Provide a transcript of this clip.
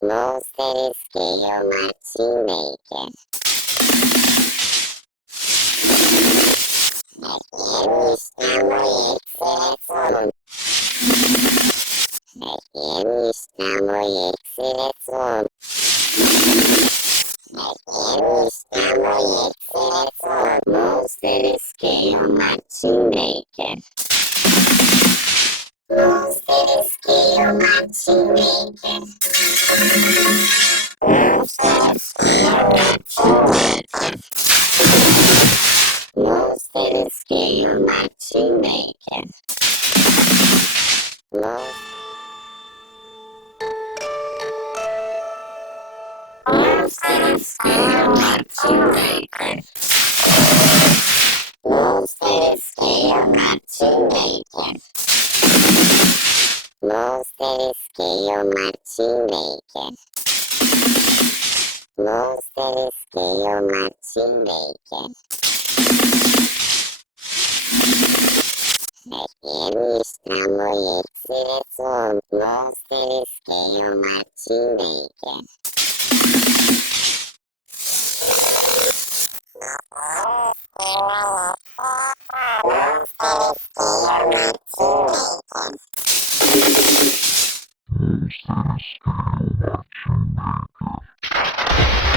Monster Scale Matching Maker. Estamos excelentes. Monster Scale Matching Maker. Monster Scale Matching Maker. Monster Scale Matching Maker. Monster Scale Matching Maker. Monster Scale Matching Maker. Monster Scale Matching Maker. Monster Scale Matching Maker. Monster Scale Matching Maker. Estamos excelentes. Monster Scale Matching Maker. Monster Scale Matching Maker.